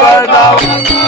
burn out.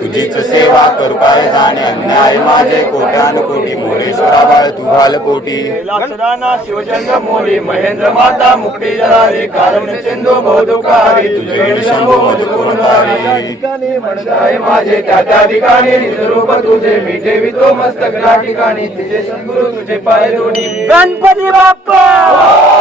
तुझीच सेवा करू काय जाणे. अन्याय माझे कोट्यानुकोटी मोरेश्वरा बाळ तू पोटी. लक्षदाना शिवचंद्र मोरी महेंद्र माता मुक्ती जरारी कारण चंदो बहुदुकारी तुझे शंभो मधुकुंदारी म्हणताय माझे त्या त्या ठिकाणी निजरूप तुझे मी ठेवितो मस्तक ठिकाणी. तुझे सद्गुरु तुझे पाय दोन्ही. गणपती बाप्पा!